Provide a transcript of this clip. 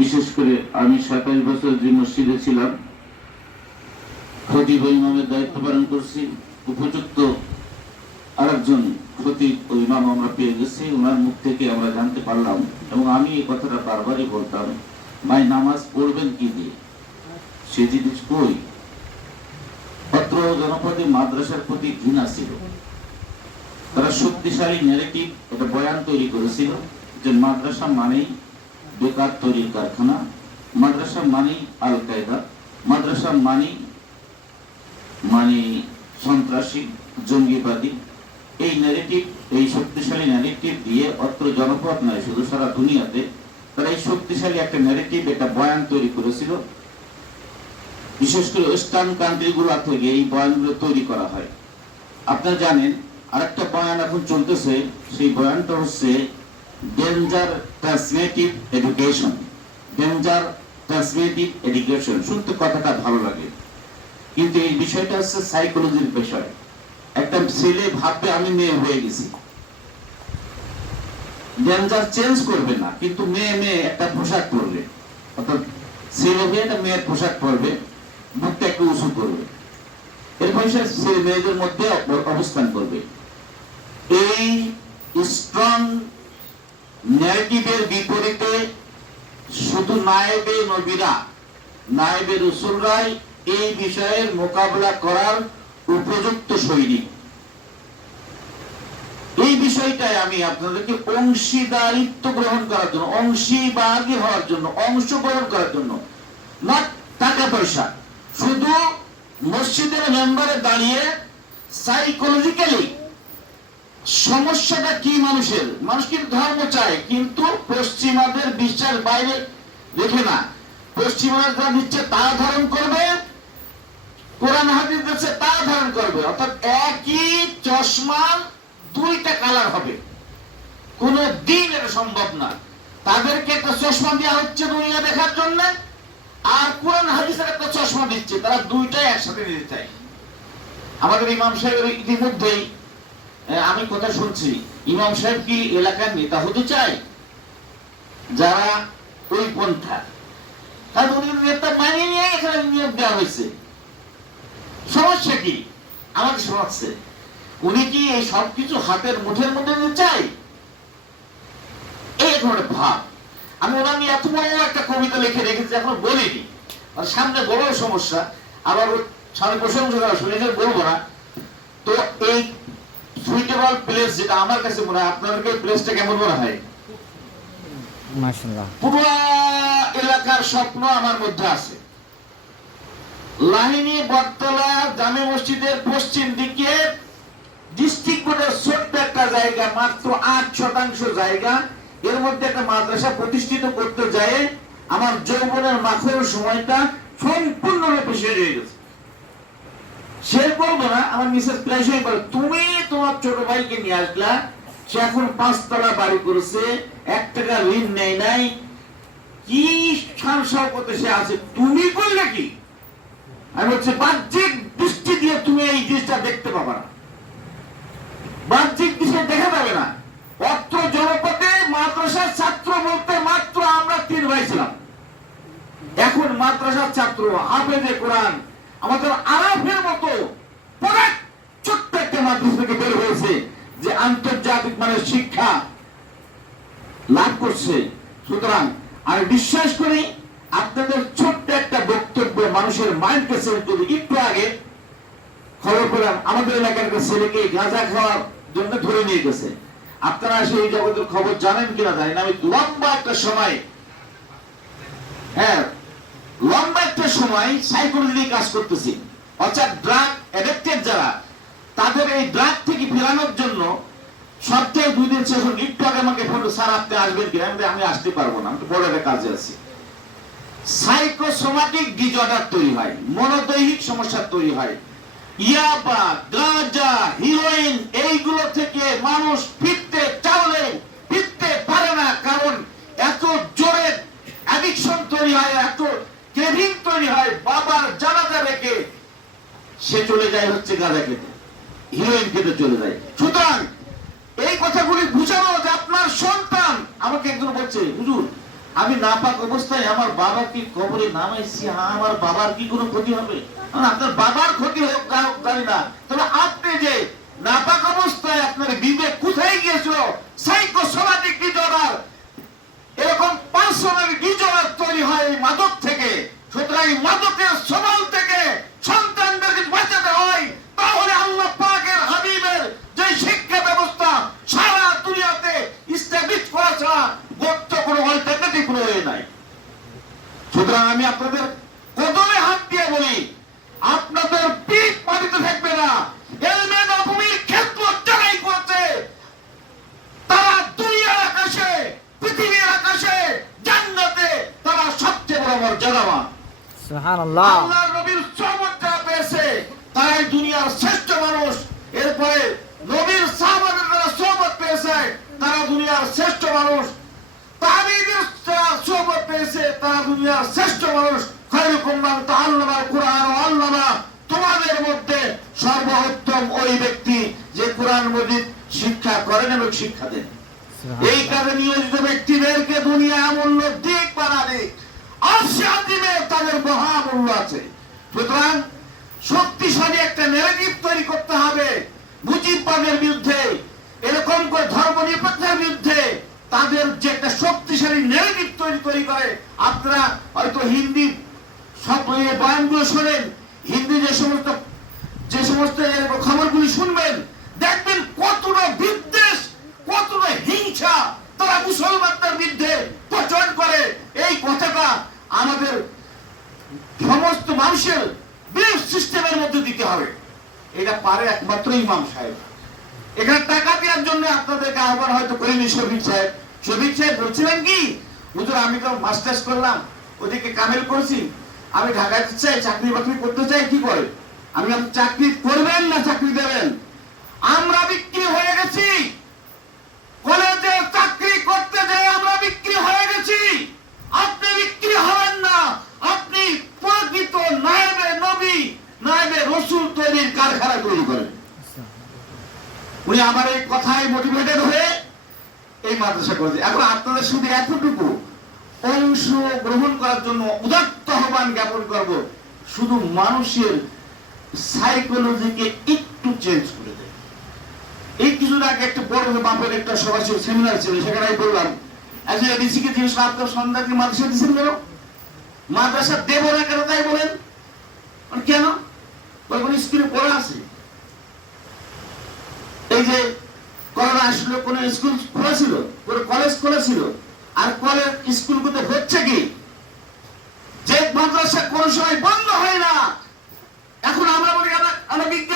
বিশেষ করে আমি সাতাশ বছর যে মসজিদে ছিলাম, খতিব ইমামের দায়িত্ব পালন করছি। উপযুক্ত আরেকজন খতিব ও ইমাম আমরা পেয়ে গেছি, ওনার মুখ থেকে আমরা জানতে পারলাম এবং আমি এই কথাটা বারবারই বলতাম, ভাই নামাজ পড়বেন কি দিয়ে? সে জিনিস কই? পত্র জনপদে মাদ্রাসার প্রতি ঘৃণা ছিল। তারা শক্তিশালী ন্যারেটিভ একটা বয়ান তৈরি করেছিল যে মাদ্রাসা মানেই বেকার তৈরির কারখানা, মাদ্রাসা মানেই আল কায়দা মাদ্রাসা মানেই মানে সন্ত্রাসী, জঙ্গিবাদী। এই ন্যারেটিভ এই শক্তিশালী ন্যারেটিভ দিয়ে অত্র জনপদ নয়, শুধু সারা দুনিয়াতে তারা এই শক্তিশালী একটা ন্যারেটিভ একটা বয়ান তৈরি করেছিল। বিশেষ করে ওয়েস্টার্ন কান্ট্রিগুলো থেকে এই বয়ানগুলো তৈরি করা হয়। আপনারা জানেন আরেকটা বয়ান এখন চলতেছে, সেই বয়ানটা হচ্ছে danger transformative education danger transformative education শুনতে কথাটা ভালো লাগে। কিন্তু এই বিষয়টা হচ্ছে সাইকোলজির বিষয়। একটা ছেলে ভাববে, আমি মেয়ে হয়ে গেছি। ডেঞ্জার চেঞ্জ করবে না, কিন্তু মেয়ে মেয়ে একটা পোশাক পরবে। অর্থাৎ ছেলে হয়ে একটা মেয়ের পোশাক পরবে মুখটা একটু উঁচু করবে। এরপর সে ছেলে মেয়েদের মধ্যে অবস্থান করবে। এই স্ট্রং ন্যারেটিভের বিপরীতে শুধু নায়েবে নবীরা, নায়েবে রসুলরাই এই বিষয়ের মোকাবেলা করার উপযুক্ত সৈনিক। এই বিষয়টাই আমি আপনাদেরকে অংশীদারিত্ব গ্রহণ করার জন্য অংশীবাদী হওয়ার জন্য, অংশগ্রহণ করার জন্য, না টাকা পয়সা, শুধু মসজিদের মেম্বারে দাঁড়িয়ে সাইকোলজিক্যালি সমস্যাটা কি মানুষের? মানুষ কিন্তু ধর্ম চায়, কিন্তু পশ্চিমাদের বিশ্বাস বাইরে রেখে না। পশ্চিমারা যা দিচ্ছে তা ধারণ করবে, কোরআন হাদিস দিচ্ছে তা ধারণ করবে। অর্থাৎ একই চশমার দুইটা কালার হবে। কোন দিন এটা সম্ভব না। তাদেরকে একটা চশমা দেওয়া হচ্ছে দুনিয়া দেখার জন্য, আর কোরআন হাদিসের একটা চশমা দিচ্ছে। তারা দুইটাই একসাথে নিতে চায়। আমাদের ইমাম সাহেবের ইতিমধ্যেই আমি কথা শুনছি। ইমাম সাহেব কি এলাকার নেতা হতে চায়? যারা ওই পন্থা। তার উনি নেতা মানিয়ে নিয়ে এখানে নিয়োগ দেওয়া হয়েছে। সমস্যা কি? শোনাচ্ছে উনি কি এই সবকিছু হাতের মুঠের মধ্যে নিতে এই ধরনের ভাব। আমি ওনার নিয়ে এত বড় একটা কবিতা লিখে রেখেছি, এখন বলিনি। আর সামনে বড় সমস্যা, আবার সামনে প্রশংসা করা শুনে বলব না। তো এই সুইটেবল প্লেস যেটা আমার কাছে মনে হয় আপনাদেরকে প্লেসটা কেমন মনে হয়? মাশাল্লাহ পুরো এলাকার স্বপ্ন আমার মধ্যে আছে। লাহিনী বটতলা জামে মসজিদের পশ্চিম দিকে ডিস্ট্রিক্ট বোর্ডের ছোট্ট একটা জায়গা মাত্র আট শতাংশ জায়গা। এর মধ্যে একটা মাদ্রাসা প্রতিষ্ঠিত করতে যায় আমার যৌবনের মাখর সময়টা সম্পূর্ণরূপে শেষ হয়ে গেছে। শেষ বলব না, আমার মিসেস বলে, তুমি তোমার ছোট ভাইকে নিয়ে আসলা, সে এখন পাঁচতলা বাড়ি করেছে, এক টাকা ঋণ নাই। কি সার করতে সে আছে, তুমি করলে কি? আমি হচ্ছে বাহ্যিক দৃষ্টি দিয়ে তুমি এই জিনিসটা দেখতে পাবা না। বাহ্যিক দৃষ্টি দেখা যাবে না। অত্র জনপদে মাদ্রাসার ছাত্র বলতে মাত্র আমরা তিন ভাই ছিলাম। এখন মাদ্রাসার ছাত্র হাফেজে কোরআন আমাদের আরাফের মতো ছোট্ট একটা মাদ্রাসা থেকে বের হয়েছে যে আন্তর্জাতিক মানের শিক্ষা লাভ করছে। সুতরাং আমি বিশ্বাস করি আপনাদের ছোট্ট একটা বক্তব্য মানুষের মাইন্ডকে সেট করবে। একটু আগে খবর পেলাম, আমাদের এলাকার ছেলেকে গাঁজা খাওয়ার জন্য ধরে নিয়ে গেছে। আপনারা সেই জগতের খবর জানেন কিনা জানি না। আমি লম্বা একটা সময় হ্যাঁ সময় সাইকোলজি কাজ করতেছি। অর্থাৎ ড্রাগ অ্যাডিক্টেড যারা, তাদের এই ড্রাগ থেকে ফেরানোর জন্য সপ্তাহে দুই দিন হল একটু আমাকে ফোন স্যার, আপনি আসবেন কিনা? আমি আমি আসতে পারব না, আমি বড় একটা কাজে আছি। সাইকোসোমাটিক ডিজঅর্ডার তৈরি হয়, মনোদৈহিক সমস্যা তৈরি হয়। ইয়াবা, গাঁজা হিরোইন এইগুলো থেকে মানুষ ফিরতে চাওলে, ফিরতে পারে না, কারণ এত জোরে অ্যাডিকশন তৈরি হয়, এত ক্রেভিং তৈরি হয়, বাবার জানাজা রেখে সে চলে যায় হচ্ছে গাঁজা খেতে হিরোইন খেতে চলে যায়। সুতরাং এই কথাগুলি বুঝানো যে আপনার সন্তান, আমাকে একজন বলছে, হুজুর, আমি নাপাক অবস্থায় আমার বাবাকে কবরে নামাইছি আমার বাবার কি কোনো ক্ষতি হবে? আপনার বাবার ক্ষতি হোক জানি না। তবে আপনি যে নাপাক অবস্থায় আপনার বিবেক কোথায় গিয়েছিল সাইকো সোমাটিক ডিজর্ডার এরকম পার্সোনাল ডিজর্ডার তৈরি হয় এই মাদক থেকে সুতরাং মাদকের সবল থেকে সন্তানদেরকে বাঁচাতে হয়, তাহলে আল্লাহ পাকের হাবিবের যে শিক্ষা ব্যবস্থা সারা দুনিয়াতে ইস্টাবলিশ করা ছাড়া গত্য কোনো অল্টারনেটিভ রয়ে নাই। সুতরাং আমি আপনাদের কদমে হাত দিয়ে বলি সুবহানাল্লাহ। আল্লাহর নবীর চমৎকার পেয়েছে। তারাই দুনিয়ার শ্রেষ্ঠ মানুষ এরপরে নবীর সাহাবাদের যারা সোহবত পেয়েছে তারা দুনিয়ার শ্রেষ্ঠ মানুষ। তাবিদের যারা সোহবত পেয়েছে তারা দুনিয়ার শ্রেষ্ঠ মানুষ। খায়রুকুম মান তাআল্লামা কুরআন আল্লামা। তোমাদের মধ্যে সর্বোত্তম ওই ব্যক্তি যে কোরআন মজিদ শিক্ষা করেন এবং শিক্ষা দেন। এই কাজে নিয়োজিত ব্যক্তিদেরকে দুনিয়া মূল্য দিক। আশাদিমে তাদের মহামূল্য আছে। সুতরাং শক্তিশালী একটা নেগেটিভ তৈরি করতে হবে। মুজিববাদের বিরুদ্ধে, এরকম করে ধর্ম নিরপেক্ষের বিরুদ্ধে তাদের যে একটা শক্তিশালী নেগেটিভ তৈরি তৈরি করে। আপনারা হয়তো হিন্দি সব বয়ানগুলো শোনেন হিন্দি যে সমস্ত যে সমস্ত এরকম খবরগুলি শুনবেন দেখবেন কতটা বিদ্বেষ কতটা হিংসা তারা মুসলমানদের বিরুদ্ধে প্রচলন করে এই কথাটা আমাদের সমস্ত মানুষের বিলিফ সিস্টেমের মধ্যে দিতে হবে। এটা পারে একমাত্র ইমাম সাহেব। এখানে টাকা দেওয়ার জন্য আপনাদেরকে আহ্বান হয়তো করিনি শফিক সাহেব। শফিক সাহেব বলছিলেন কি, হুজুর, আমি তো মাস্টার্স করলাম, ওদিকে কামেল করছি। আমি ঢাকা যেতে চাই, চাকরি বাকরি করতে চাই, কি করে? আমি চাকরি করবেন না, চাকরি দেবেন। আমরা বিক্রি হয়ে গেছি। কলেজে চাকরি করতে যেয়ে আমরা বিক্রি হয়ে গেছি। আপনি বিক্রি হবেন না। আপনি প্রকৃত নায়েবে নায়েবে রসুল তৈরির কারখানা তৈরি করেন। উনি আমার এই কথায় মোটিভেটেড হয়ে এই মাদ্রাসা করেছে এখন আপনাদের শুধু এতটুকু, অংশ গ্রহণ করার জন্য উদাত্ত আহ্বান জ্ঞাপন করব, শুধু মানুষের সাইকোলজিকে একটু চেঞ্জ করে দেয়। এই কিছুদিন আগে একটা বড় বাপের একটা সভা ছিল সেমিনার ছিল, সেখানে আমি বললাম আচ্ছা এডিসি কে জিজ্ঞেস আপনার মাদ্রাসা দিচ্ছেন কেন? মাদ্রাসা দেব না কেন তাই বলেন? কেন? তখন স্কুলে পড়া আছে। এই যে করোনা আসলে কোন স্কুল খোলা ছিল, কোন কলেজ খোলা ছিল, আর কলেজ স্কুলগুলোতে হচ্ছে কি? যে মাদ্রাসা কোন সময় বন্ধ হয় না। এখন আমরা আমরা আমরা বিজ্ঞান